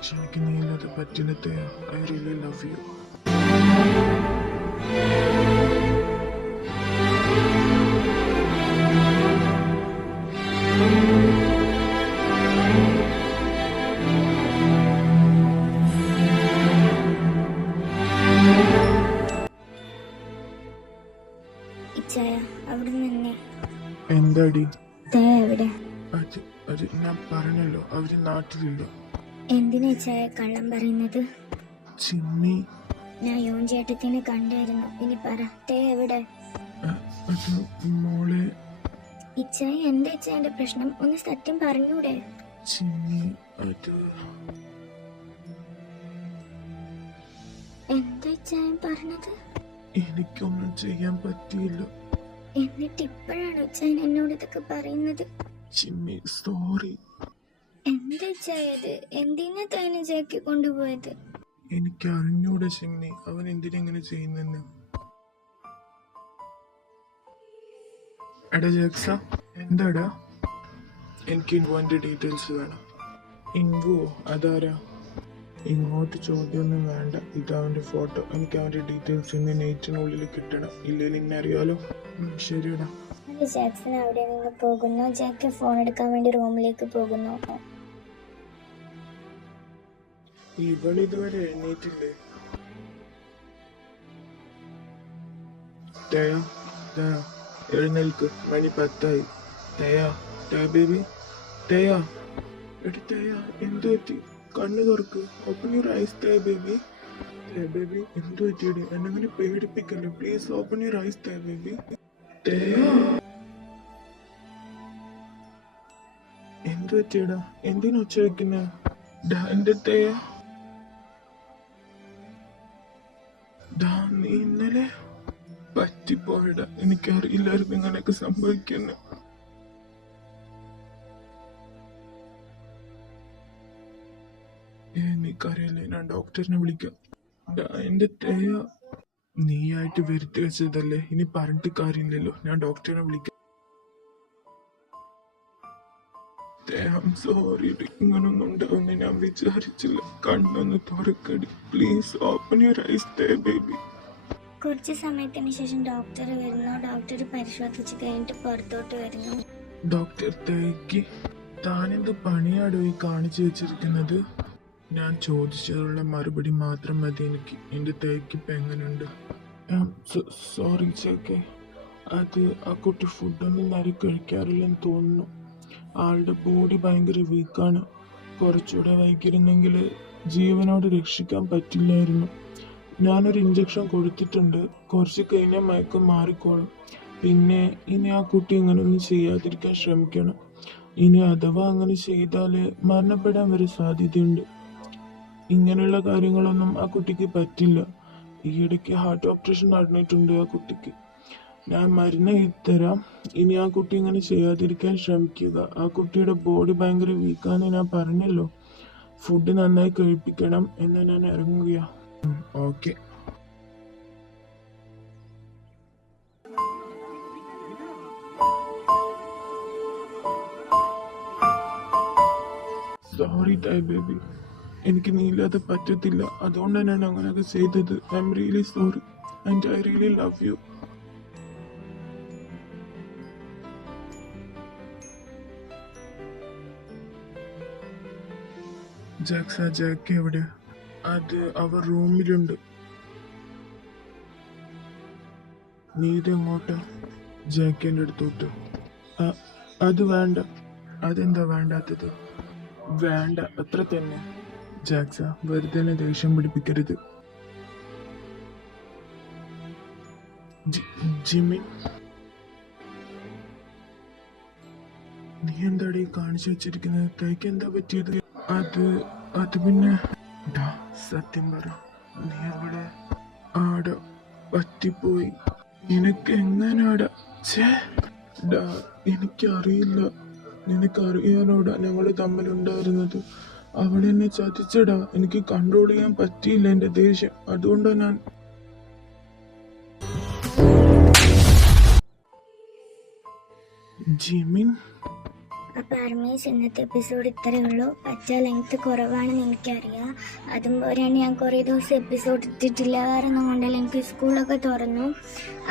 പക്ഷെ എനിക്ക് നീ ഇല്ലാതെ പറ്റില്ല. I really love you. എന്താടി അത് ഞാൻ പറഞ്ഞല്ലോ, അവര് നാട്ടിലില്ല. എന്തിനാ ചായ കള്ളം പറയുന്നത്? ചിമ്മി, ഞാൻ യോൻ ചേട്ടത്തിനെ കണ്ടായിരുന്നു. ഇനി പറ, തേ എവിടെ? അത് മോളെ. ഇച്ചായ എന്താ ഇച്ചായന്റെ പ്രശ്നം? ഒന്ന് സത്യം പറഞ്ഞൂടെ? ചിമ്മി, അത് എന്താ ഇച്ചായ പറഞ്ഞത്? എനിക്കൊന്നും ചെയ്യാൻ പറ്റിയില്ല. എന്നിട്ട് ഇപ്പോഴാണ് ഇച്ചായൻ എന്നോട് ഇതൊക്കെ പറയുന്നത്? ചിമ്മി, സോറി. എന്താ ഇച്ചായത്? എന്തിനാ തന്നെ ചേക്കി കൊണ്ടുപോയത്? എനിക്ക് അറിഞ്ഞൂടെ ചിമ്മി, അവൻ എന്തിനെങ്ങനെ ചെയ്യുന്നെന്ന്. എടാ ജാക്സ, എന്താടാ? എനിക്ക് ഇൻവോന്റെ ഡീറ്റെയിൽസ് വേണം. ഇൻവോ? അതാരാ? ഇങ്ങോട്ട് ചോദ്യമൊന്നും വേണ്ട. ഇതവന്റെ ഫോട്ടോ. എനിക്ക് അവന്റെ ഡീറ്റെയിൽസ് ഇന്ന് നൈറ്റിനുള്ളിൽ കിട്ടണം. ഇല്ലെങ്കിൽ ഇന്നെ അറിയാലോ. ശരിയടാ. ജാക്സൺ അവിടെ നിന്ന് പോകുന്നു. ജാക്ക് ഫോൺ എടുക്കാൻ വേണ്ടി റൂമിലേക്ക് പോകുന്നു. ഇവളിതുവരെ എഴുന്നേറ്റില്ലേ? എഴുന്നേൽക്ക്, മണി 10 ബേബി. എടി എന്തു പറ്റി? കണ്ണു തുറക്ക്. Open your eyes baby. Baby, എന്തു പറ്റിയത്? എന്നെങ്ങനെ പേടിപ്പിക്കല്ലേ please. Open your eyes baby. എന്തു പറ്റിയടാ? എന്തിനു ഒച്ച വെക്കുന്ന? എന്റെ നീ ഇന്നലെ പറ്റിപ്പോയടാ. എനിക്കറിയില്ലായിരുന്നു ഇങ്ങനെയൊക്കെ സംഭവിക്കുന്നു. എനിക്കറിയില്ലേ, ഞാൻ ഡോക്ടറിനെ വിളിക്കാം. എന്റെ നീയായിട്ട് വരുത്തി വെച്ചതല്ലേ, ഇനി പറഞ്ഞിട്ട് കാര്യമില്ലല്ലോ. ഞാൻ ഡോക്ടറിനെ വിളിക്കാം. സോറി, ഇങ്ങനൊന്നും ഉണ്ടാവുന്ന ഞാൻ വിചാരിച്ചില്ല. കണ്ണൊന്ന് തുറക്കടി please. Open your eyes baby. കുറച്ച് സമയത്തിന് ശേഷം ഡോക്ടർ വരുന്നു. ഡോക്ടർ പരിശോധിച്ച് കഴിഞ്ഞിട്ട് പുറത്തോട്ട് വരുന്നു. ഡോക്ടർ തേക്ക്, താനെന്ത് പണിയാടോ ഈ കാണിച്ചു വെച്ചിരിക്കുന്നത്? ഞാൻ ചോദിച്ചതിനുള്ള മറുപടി മാത്രം മതി എനിക്ക്. എന്റെ തേക്ക് ഇപ്പൊ എങ്ങനെയുണ്ട്? സോറി ചേക്കെ, അത് ആ കുട്ടി ഫുഡൊന്നും നേരെ കഴിക്കാറില്ലെന്ന് തോന്നുന്നു. ആളുടെ ബോഡി ഭയങ്കര വീക്കാണ്. കുറച്ചുകൂടെ വൈകിരുന്നെങ്കിൽ ജീവനോട് രക്ഷിക്കാൻ പറ്റില്ലായിരുന്നു. ഞാനൊരു ഇഞ്ചക്ഷൻ കൊടുത്തിട്ടുണ്ട്. കുറച്ച് കഴിഞ്ഞാൽ മയക്കം മാറിക്കോളും. പിന്നെ ഇനി ആ കുട്ടി ഇങ്ങനെയൊന്നും ചെയ്യാതിരിക്കാൻ ശ്രമിക്കണം. ഇനി അഥവാ അങ്ങനെ ചെയ്താൽ മരണപ്പെടാൻ വരെ സാധ്യതയുണ്ട്. ഇങ്ങനെയുള്ള കാര്യങ്ങളൊന്നും ആ കുട്ടിക്ക് പറ്റില്ല. ഈയിടയ്ക്ക് ഹാർട്ട് ഓപ്പറേഷൻ നടന്നിട്ടുണ്ട് ആ കുട്ടിക്ക്. ഞാൻ മരുന്ന് തരാം. ഇനി ആ കുട്ടി ഇങ്ങനെ ചെയ്യാതിരിക്കാൻ ശ്രമിക്കുക. ആ കുട്ടിയുടെ ബോഡി ഭയങ്കര വീക്കാന്ന് ഞാൻ പറഞ്ഞല്ലോ. ഫുഡ് നന്നായി കഴിപ്പിക്കണം എന്ന് ഞാൻ ഇറങ്ങുകയാ. ഓക്കെ. സോറി ബേബി, എനിക്ക് നീ ഇല്ലാതെ പറ്റത്തില്ല. അതുകൊണ്ടാണ് ഞാൻ അങ്ങനെയൊക്കെ ചെയ്തത്. I am really sorry and I really love you. Jack എവിടെ? അത് അവർ റൂമിലുണ്ട്. നീ ഇതെങ്ങോട്ടാ? ജാക്കിന്റെ അടുത്തോട്ട്. അത് വേണ്ട. അതെന്താ വേണ്ടാത്തത്? വേണ്ട, അത്ര തന്നെ. ജാക്സ, വെറുതെ ദേഷ്യം പിടിപ്പിക്കരുത്. ജിമ്മി, നീ എന്താടി കാണിച്ചു വെച്ചിരിക്കുന്നത്? തേക്ക് എന്താ പറ്റിയത്? അത് പിന്നെ സത്യം പറ, നീ അവിടെ ആടെ പറ്റിപ്പോയി. നിനക്ക് എങ്ങനാടാ? എനിക്കറിയില്ല. നിനക്കറിയാലോടാ ഞങ്ങള് തമ്മിലുണ്ടായിരുന്നത്. അവളെന്നെ ചതിച്ചടാ. എനിക്ക് കൺട്രോൾ ചെയ്യാൻ പറ്റിയില്ല എന്റെ ദേഷ്യം. അതുകൊണ്ടാ ഞാൻ ജിമിൻ. അപ്പോൾ അർമീസ് ഇന്നത്തെ എപ്പിസോഡ് ഇത്രയേ ഉള്ളൂ. പച്ച ലെങ്ത് കുറവാണെന്ന് എനിക്കറിയാം. അതും പോരാണ്ട് ഞാൻ കുറേ ദിവസം എപ്പിസോഡ് ഇട്ടിട്ടില്ല. കാരണം കൊണ്ടല്ല, എനിക്ക് സ്കൂളൊക്കെ തുറന്നു.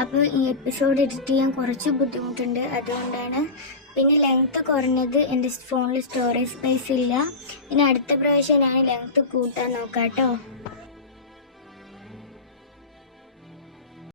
അപ്പോൾ ഈ എപ്പിസോഡ് എഡിറ്റ് ചെയ്യാൻ കുറച്ച് ബുദ്ധിമുട്ടുണ്ട്. അതുകൊണ്ടാണ്. പിന്നെ ലെങ്ത് കുറഞ്ഞത്, എൻ്റെ ഫോണിൽ സ്റ്റോറേജ് സ്പേസ് ഇല്ല. ഇനി അടുത്ത പ്രാവശ്യം ഞാൻ ലെങ്ത് കൂട്ടാൻ നോക്കാം കേട്ടോ.